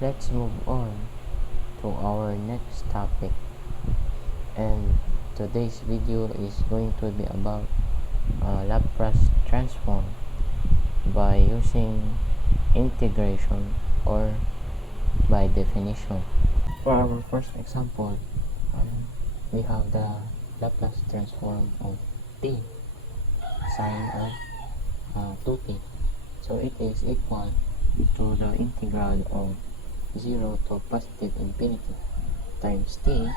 let's move on to our next topic, and today's video is going to be about Laplace transform by using integration or by definition. For our first example, we have the Laplace transform of t sine of 2t. So it is equal to the integral of 0 to positive infinity times t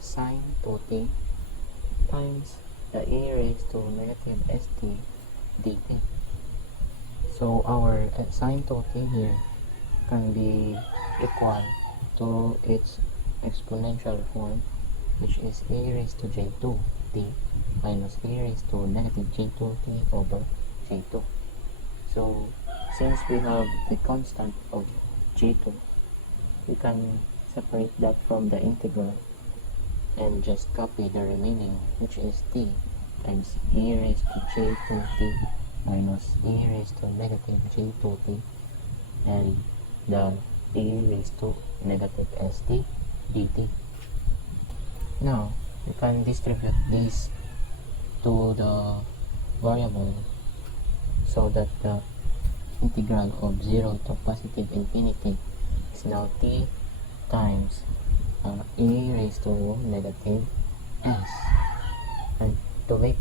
sine 2t times the e raised to negative st dt. So our sine 2t here can be equal to its exponential form, which is e raised to j2t minus e raised to negative j2t over j2. So since we have the constant of j2, we can separate that from the integral and just copy the remaining, which is t times e raised to j2t minus e raised to negative j2t and the e raised to negative st dt. Now we can distribute these to the variable so that the integral of 0 to positive infinity is now t times e raised to negative s, and to make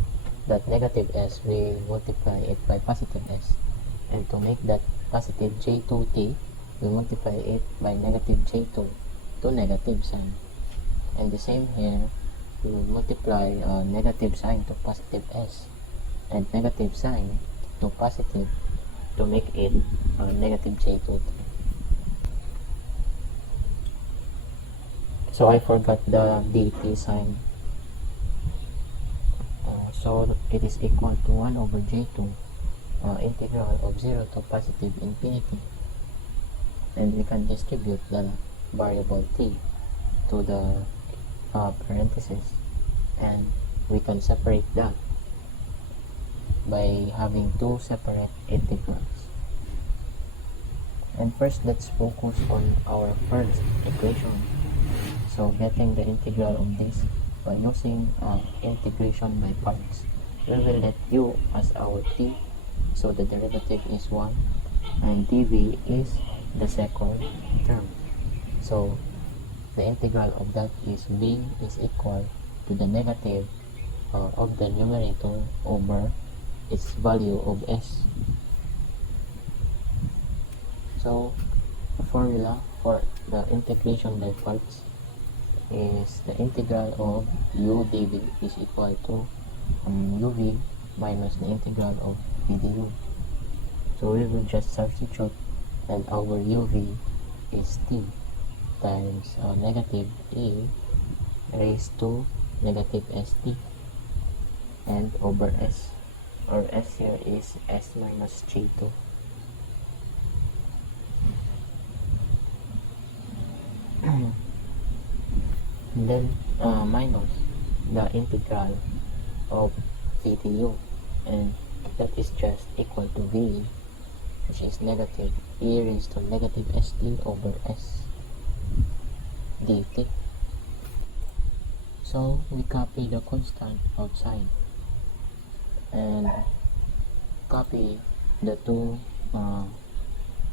that negative s we multiply it by positive s, and to make that positive j2t we multiply it by negative j2 to negative sign, and the same here we will multiply negative sign to positive s and negative sign to positive to make it negative j2t. So I forgot the dt sign. So it is equal to 1 over j2 integral of 0 to positive infinity, and we can distribute the variable t to the parentheses, and we can separate that by having two separate integrals. And first, let's focus on our first equation. So getting the integral of this by using integration by parts, we will let u as our t, so the derivative is 1, and dv is the second term. So the integral of that is v is equal to the negative of the numerator over its value of s. So the formula for the integration by parts is the integral of u dv is equal to uv minus the integral of v du. So we will just substitute, and our uv is t times negative e raised to negative st and over s, or s here is s minus j2. And then minus the integral of v du, and that is just equal to v, which is negative e raised to negative st over s dt. So we copy the constant outside and copy the two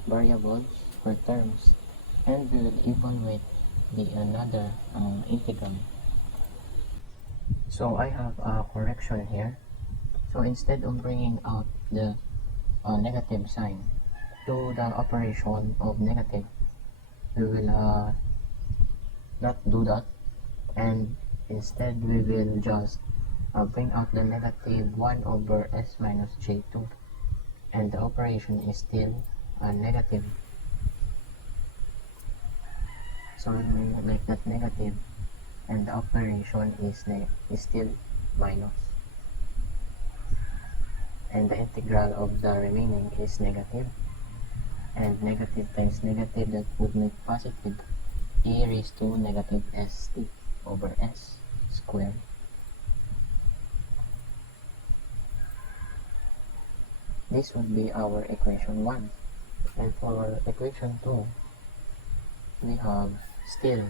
variables or terms, and we will evaluate the another integral. So I have a correction here. So instead of bringing out the negative sign to the operation of negative, we will not do that, and instead we will just bring out the negative 1 over s minus j2, and the operation is still negative. So we will make that negative, and the operation is still minus, and the integral of the remaining is negative, and negative times negative, that would make positive e raised to negative st over s squared. This would be our equation 1. And for equation 2, we have still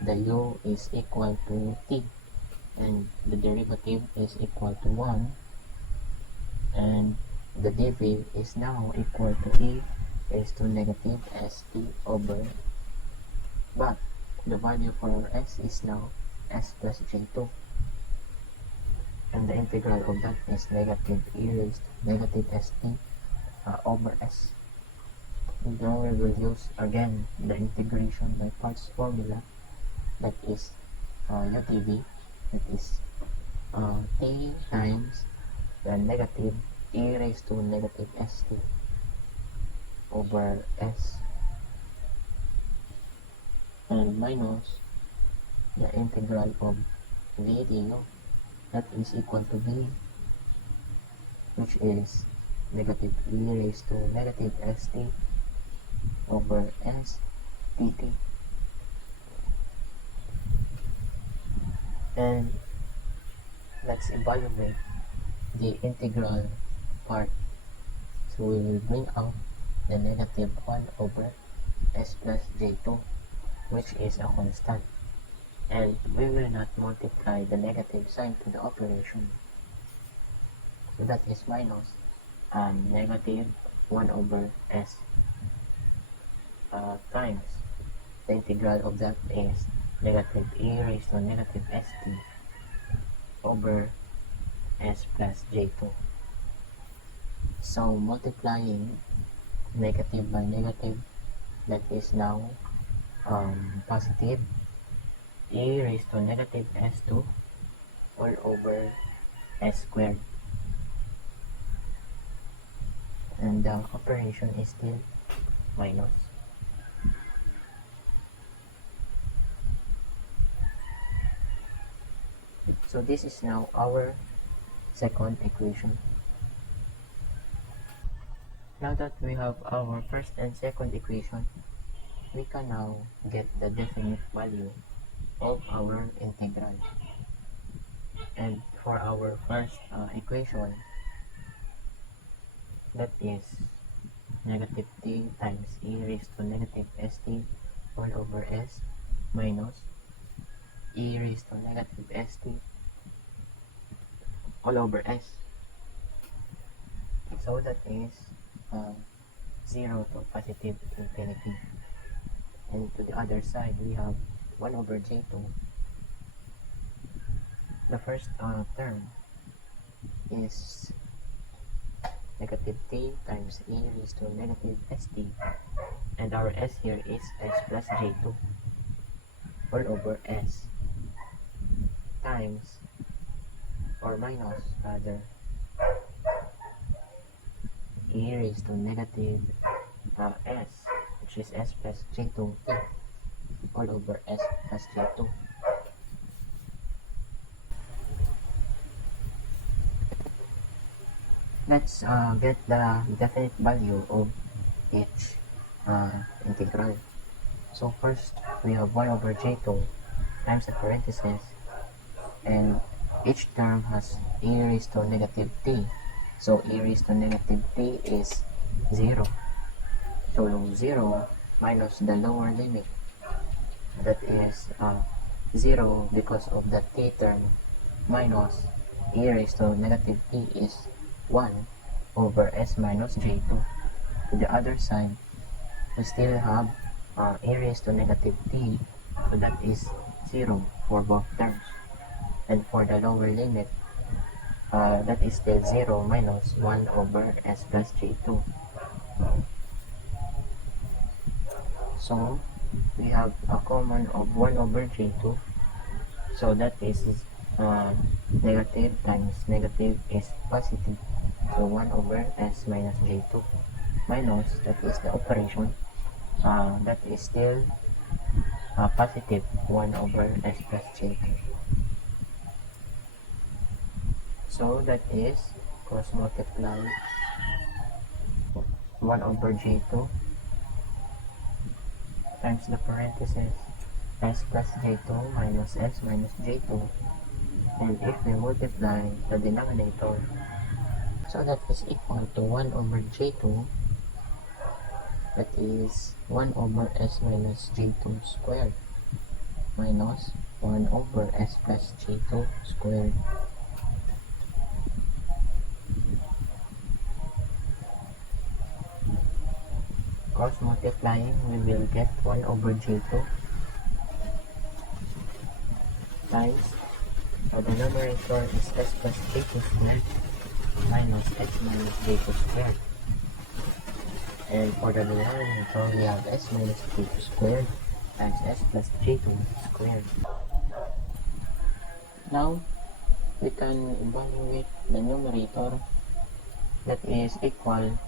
the u is equal to t, and the derivative is equal to 1, and the dv is now equal to e raised to negative st over, but the value for s is now s plus j2, and the integral of that is negative e raised to negative st over s. Now we will use again the integration by parts formula, that is utv, that is t times the negative e raised to negative st over s, and minus the integral of v du, that is equal to v, which is negative e raised to negative st over s dt. And let's evaluate the integral part. So we will bring out the negative 1 over s plus j2, which is a constant, and we will not multiply the negative sign to the operation, so that is minus negative 1 over s times the integral of that is negative e raised to negative st over s plus j2. So multiplying negative by negative, that is now positive e raised to negative s2 all over s squared, and the operation is still minus. So this is now our second equation. Now that we have our first and second equation, we can now get the definite value of our integral. And for our first equation, that is negative t times e raised to negative st all over s minus e raised to negative st all over s. So that is 0 to positive infinity. And to the other side, we have 1 over j2. The first term is negative t times e raised to negative st, and our s here is s plus j2 all over s times, or minus rather, e raised to negative s, which is s plus j2 t all over s plus j2. Let's get the definite value of each integral. So first, we have 1 over j2 times the parentheses, and each term has e raised to negative t. So e raised to negative t is 0. So 0 minus the lower limit, that is 0 because of the t term, minus e raised to negative t is 1 over s minus j2. To the other side, we still have e raised to negative t, so that is 0 for both terms. And for the lower limit, that is still 0 minus 1 over s plus j2. So we have a common of 1 over j2, so that is negative times negative is positive, so 1 over s minus j2 minus, that is the operation, that is still positive 1 over s plus j2. So that is cross multiply 1 over j2 times the parentheses s plus j2 minus s minus j2, and if we multiply the denominator, so that is equal to 1 over j2 that is 1 over s minus j2 squared minus 1 over s plus j2 squared. Cross multiplying, we will get 1 over j2 times, the numerator is s plus j2 squared minus x minus j2 squared. And for the denominator, we have s minus j2 squared times s plus j2 squared. Now, we can evaluate the numerator, that is equal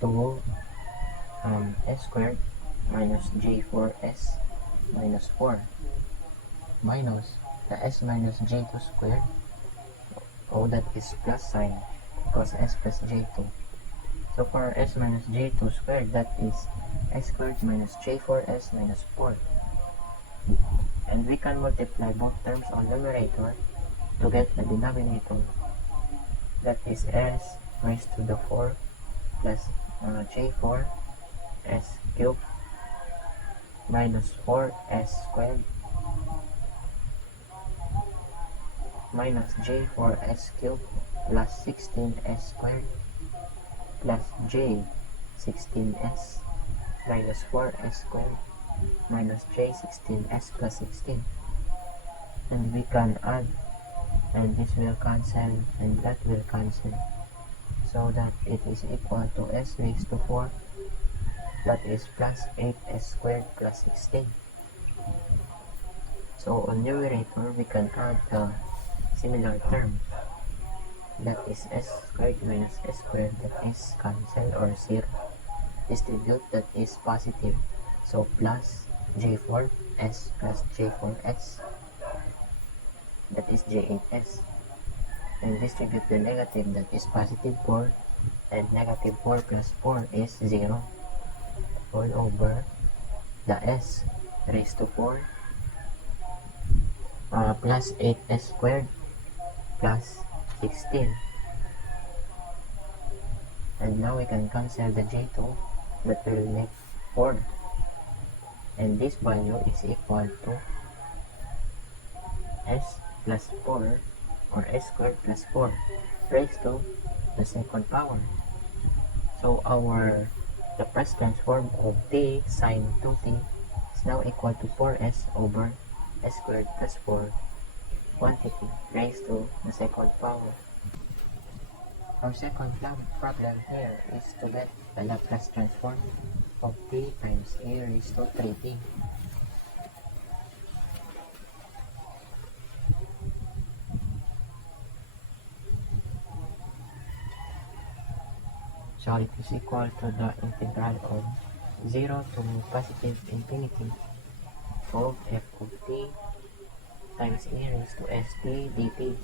to s squared minus j4s minus 4 minus the s minus j2 squared, that is plus sign because s plus j2. So for s minus j2 squared, that is s squared minus j4s minus 4. And we can multiply both terms on numerator to get the denominator, that is s raised to the 4 plus j4s cubed minus 4s squared minus j4s cubed plus 16s squared plus j16s minus 4s squared minus j16s plus 16. And we can add, and this will cancel and that will cancel, so that it is equal to s raised to 4, that is plus 8s squared plus 16. So on numerator, we can add the similar term, that is s squared minus s squared, that is cancel or 0. Distribute, that is positive, so plus j4s plus j4s, that is j8s. And distribute the negative, that is positive 4, and negative 4 plus 4 is 0, all over the s raised to 4 plus 8s squared plus 16. And now we can cancel the j2, that will make 4, and this value is equal to s plus 4, or s squared plus 4 raised to the second power. So the first transform of t sine 2t is now equal to 4s over s squared plus 4 quantity raised to the second power. Our second problem here is to get the Laplace transform of t times e raised to 3t. So it is equal to the integral of 0 to positive infinity of f of t times e raised to st dt.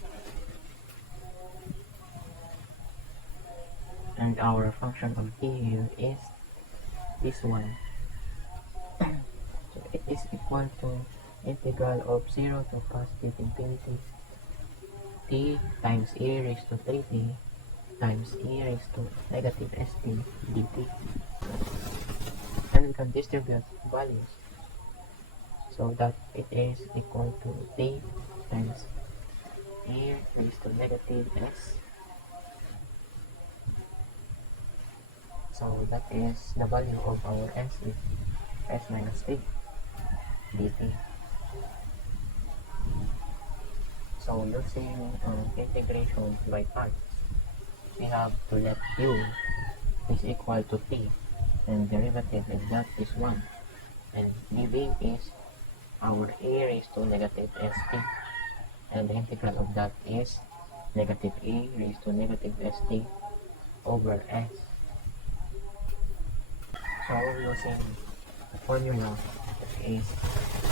And our function of t here is this one. So it is equal to integral of 0 to positive infinity t times e raised to 3t times e raised to negative st dt. And we can distribute values so that it is equal to t times e raised to negative s. So that is the value of our s is s minus t dt. So using integration by parts, we have to let u is equal to t, and derivative of that is 1, and dv is our e raised to negative st, and the integral of that is negative e raised to negative st over s. So using the formula, is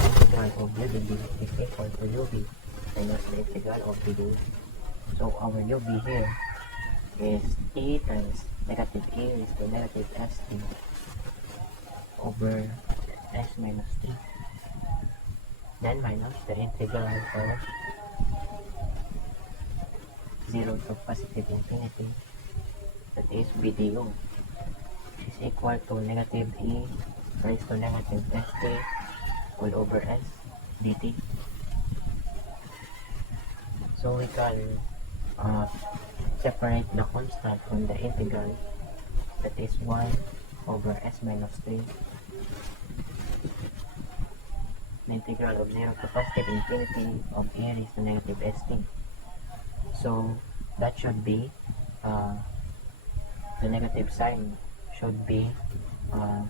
integral of udv is equal to ub minus the integral of dv. So our ub here is t times negative e raised to negative st over s minus t, then minus the integral of 0 to positive infinity that is BDU, is equal to negative e raised to negative st all over s dt. So we can separate the constant from the integral, that is 1 over s minus 3, the integral of 0 to positive infinity of e raised to negative st. So that should be the negative sign should be uh,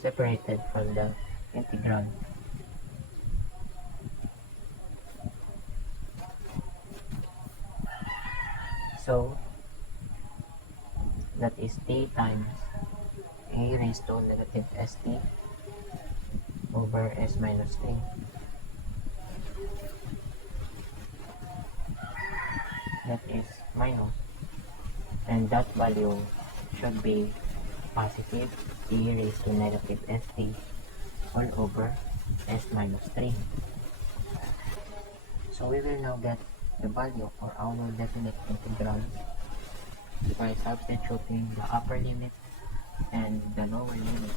separated from the integral. So that is t times e raised to negative st over s minus 3. That is minus, and that value should be positive e raised to negative st all over s minus 3. So we will now get the value for our definite integral by substituting the upper limit and the lower limit,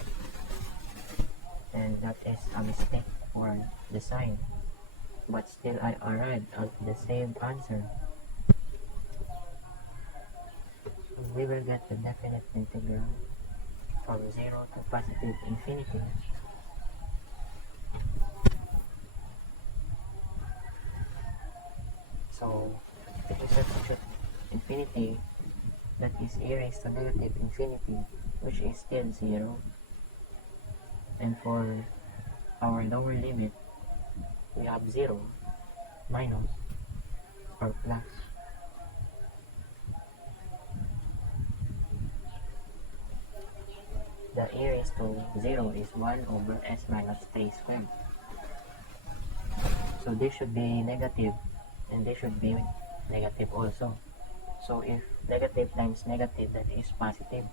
and that is a mistake for the sign, but still I arrived at the same answer. We will get the definite integral from 0 to positive infinity. So if we substitute infinity, that is e raised to negative infinity, which is still 0, and for our lower limit we have 0, minus, or plus. The e raised to 0 is 1 over s minus 3 squared. So this should be negative, and this should be negative also. So if negative times negative, that is positive.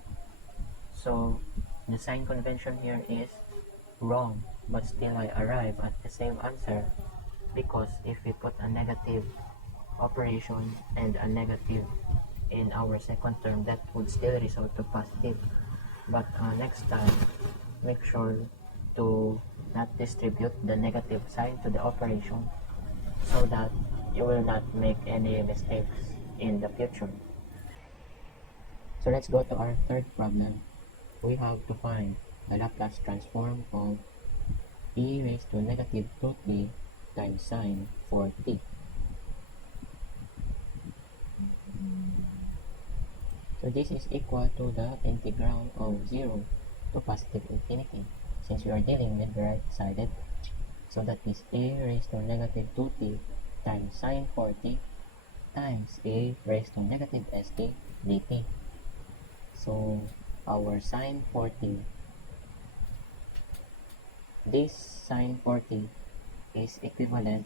So the sign convention here is wrong, but still I arrive at the same answer, because if we put a negative operation and a negative in our second term, that would still result to positive. But next time, make sure to not distribute the negative sign to the operation, so that you will not make any mistakes in the future. So let's go to our third problem. We have to find the Laplace transform of e raised to negative 2t times sine 4t. So this is equal to the integral of 0 to positive infinity, since we are dealing with the right-sided. So that is a raised to negative 2t times sine 4t times a raised to negative st dt. So our sine 4t, this sine 4t is equivalent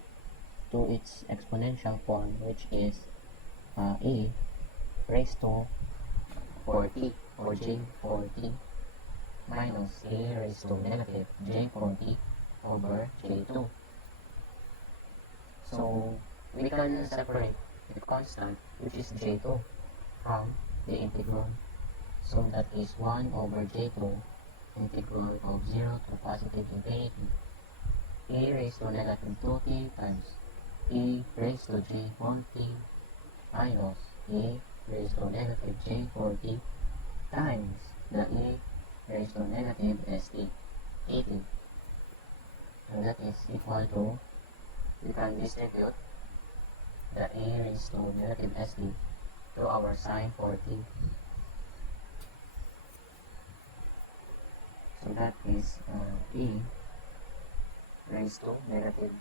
to its exponential form, which is e raised to 4t or j 4t minus a raised to negative j 4t over j2. So we can separate the constant, which is j2, from the integral. So that is 1 over j2 integral of 0 to positive infinity e raised to negative 2t times e raised to j 4t minus e raised to negative j 4t times the e raised to negative st 80. And that is equal to, we can distribute the e raised to negative st to our sine 4t. So that is e raised to negative.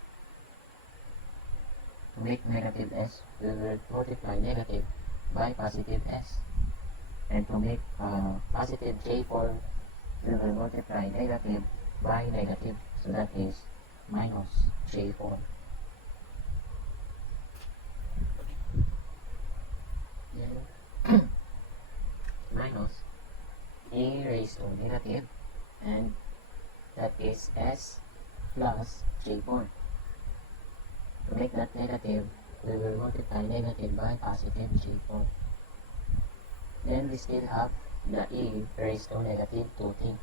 To make negative s, we will multiply negative by positive s. And to make positive j4, we will multiply negative by negative. So that is minus j4. Then minus e raised to negative, and that is s plus j4. To make that negative, we will multiply negative by positive j4. Then we still have the e raised to negative 2t,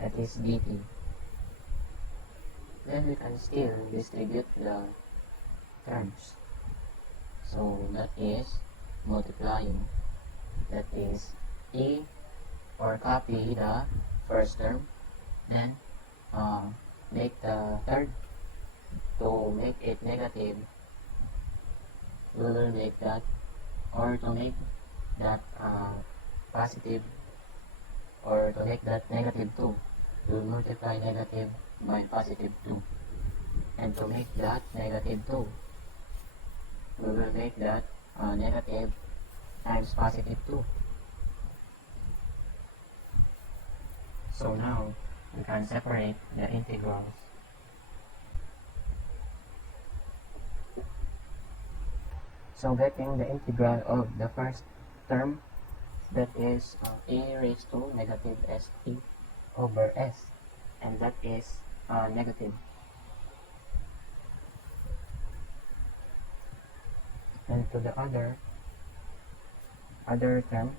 that is dt. Then we can still distribute the terms. So that is multiplying, that is e, or copy the first term, then make the third. To make it negative, we will make that, or to make that positive, or to make that negative 2, we will multiply negative by positive 2. And to make that negative 2, we will make that negative times positive 2. So now we can separate the integrals. So getting the integral of the first term, that is e raised to negative st over s, and that is negative. And to the other term,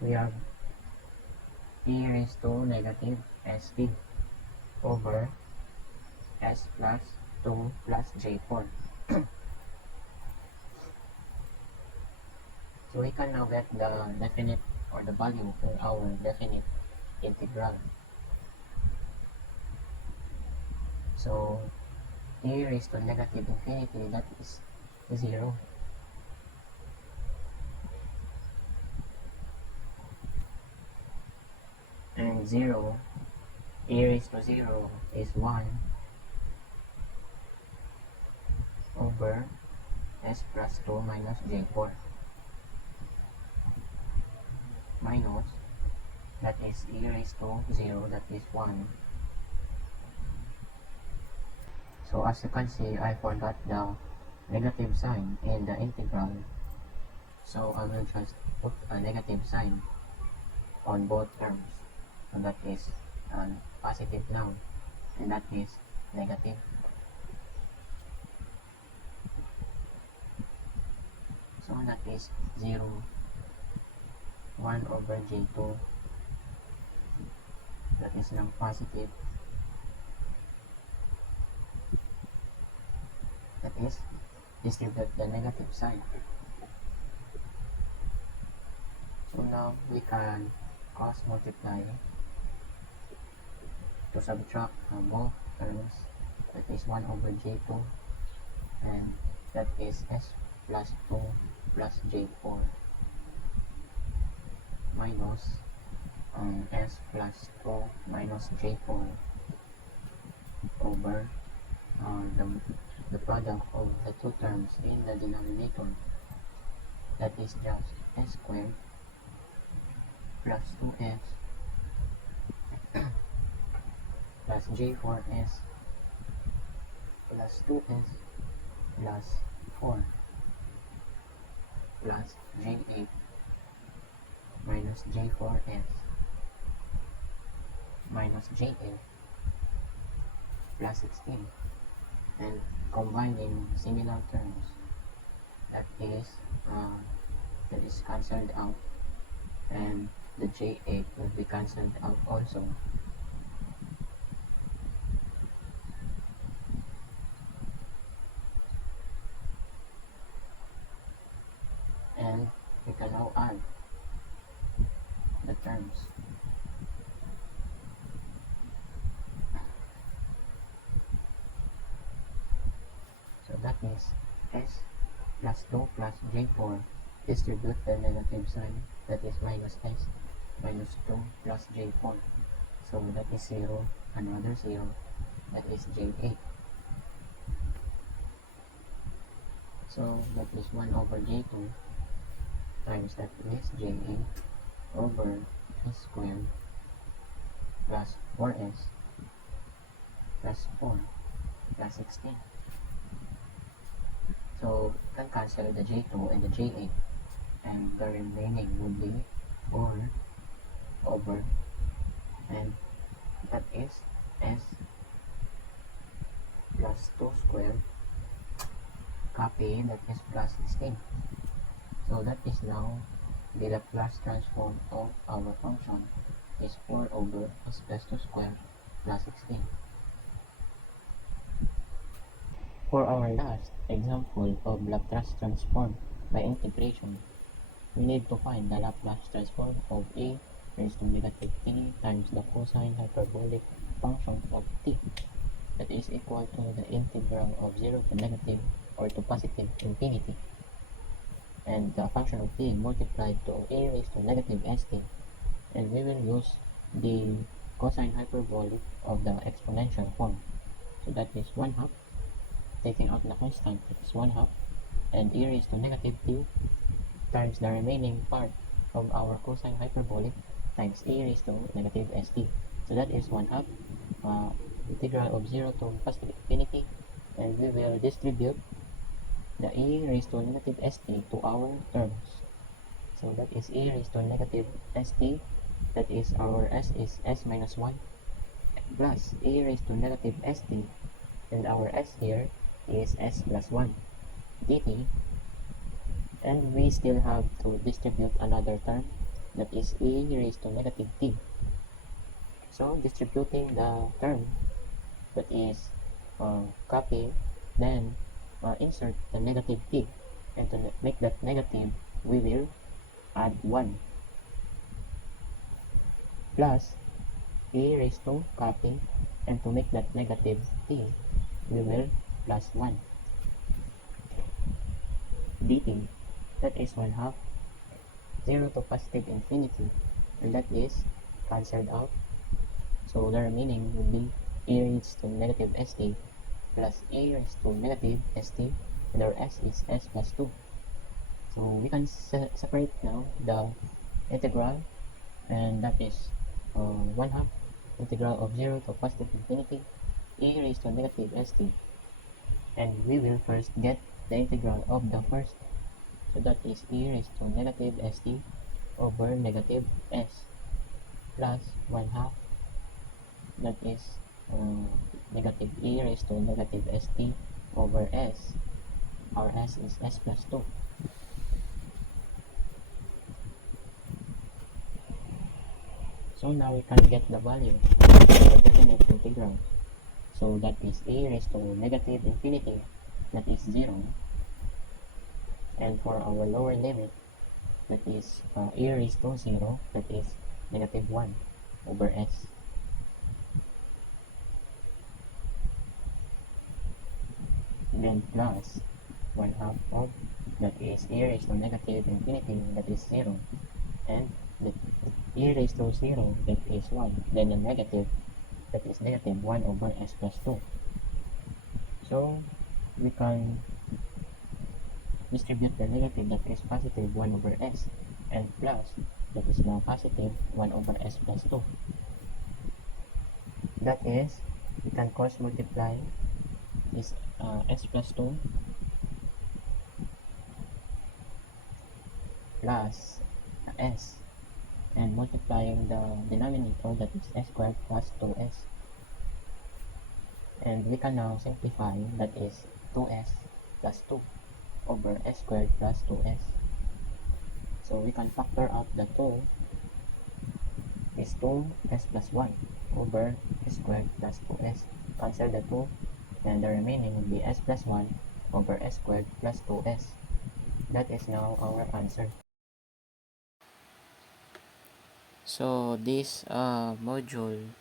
we have e raised to negative st over s plus 2 plus j4. So we can now get the definite, or the value for our definite integral. So e raised to negative infinity, that is 0. And 0, e raised to 0 is 1 over s plus 2 minus j4, minus, that is e raised to 0, that is 1. So as you can see, I forgot the negative sign in the integral, so I will just put a negative sign on both terms. So that is positive now, and that is negative. So that is 0, 1 over j2, that is now positive, that is distribute the negative side. So now we can cross multiply to subtract both terms, that is 1 over j2, and that is s plus 2 plus j4, minus s plus 2 minus j4 over the product of the two terms in the denominator, that is just s squared plus 2s plus j4s plus 2s plus 4 plus j8 minus j4s minus j8 plus 16, and combining similar terms, that is cancelled out, and the j8 will be cancelled out also. And we can now add the terms. So that is s plus 2 plus j4, distribute the negative sign, that is minus s minus 2 plus j4. So that is 0, another 0, that is j8. So that is 1 over j2 times that is j8 over s squared plus 4s plus 4 plus 16. So you can cancel the j2 and the j8, and the remaining would be 4 over, and that is s plus 2 squared, copy, that is plus 16. So So that is now the Laplace transform of our function is 4 over s plus 2 squared plus 16. For our last example of Laplace transform by integration, we need to find the Laplace transform of a raised to negative t times the cosine hyperbolic function of t, that is equal to the integral of 0 to negative or to positive infinity, and the function of t multiplied to a raised to negative st, and we will use the cosine hyperbolic of the exponential form. So that is 1 half, taking out the constant, it is 1 half, and e raised to negative t times the remaining part of our cosine hyperbolic times e raised to negative st. So that is 1 half integral of 0 to positive infinity, and we will distribute the e raised to negative st to our terms. So that is e raised to negative st, that is our s is s minus 1, plus e raised to negative st, and our s here is s plus 1 dt, and we still have to distribute another term, that is e raised to negative t. So distributing the term, that is copy, then insert the negative t, and to make that negative we will add 1 plus e raised to copy, and to make that negative t we will plus 1 dt, that is 1 half 0 to positive infinity, and that is cancelled out. So the remaining will be e raised to negative st plus e raised to negative st, and our s is s plus 2. So we can separate now the integral, and that is 1 half integral of 0 to positive infinity e raised to negative st, and we will first get the integral of the first. So that is e raised to negative st over negative s plus 1 half, that is negative e raised to negative st over s. Our s is s plus 2. So now we can get the value of the definite integral. So that is e raised to negative infinity, that is 0. And for our lower limit, that is e raised to 0, that is negative 1 over s. Then plus 1 half of, that is e raised to negative infinity, that is 0. And the e raised to 0, that is 1. Then the negative, that is negative 1 over s plus 2. So we can distribute the negative, that is positive 1 over s, and plus, that is now positive 1 over s plus 2. That is, we can cross multiply this s plus 2 plus s, and multiplying the denominator, that is s squared plus 2s. And we can now simplify, that is 2s plus 2 over s squared plus 2s. So we can factor out the 2 is 2s plus 1 over s squared plus 2s. Cancel the 2, and the remaining will be s plus 1 over s squared plus 2s. That is now our answer. So this module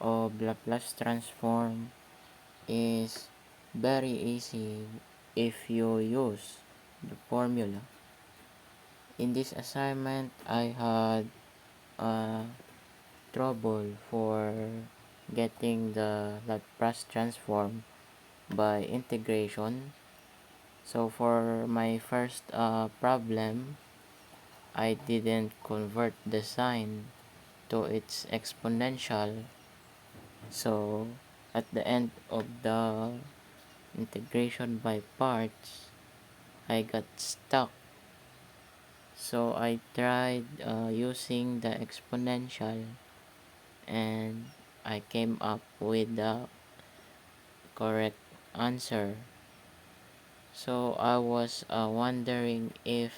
of Laplace transform is very easy if you use the formula. In this assignment, I had trouble for getting the Laplace transform by integration. So for my first problem, I didn't convert the sign to its exponential. So at the end of the integration by parts, I got stuck. So I tried using the exponential, and I came up with the correct answer. So I was wondering if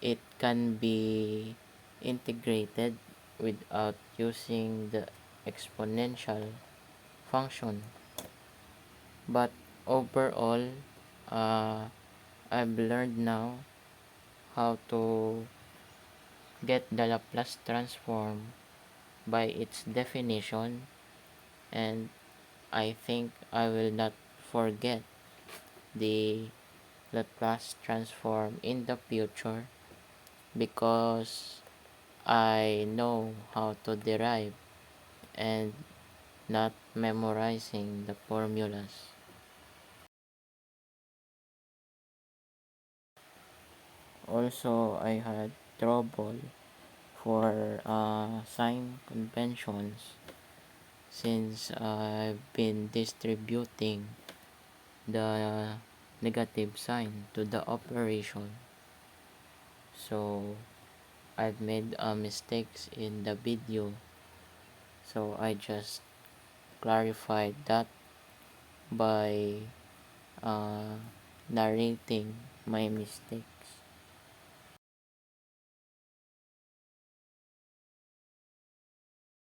it can be integrated without using the exponential function. But overall, uh, I've learned now how to get the Laplace transform by its definition, and I think I will not forget the Laplace transform in the future because I know how to derive and not memorizing the formulas. Also, I had trouble for sign conventions since I've been distributing the negative sign to the operation. So I've made mistakes in the video, so I just clarified that by uh, narrating my mistake.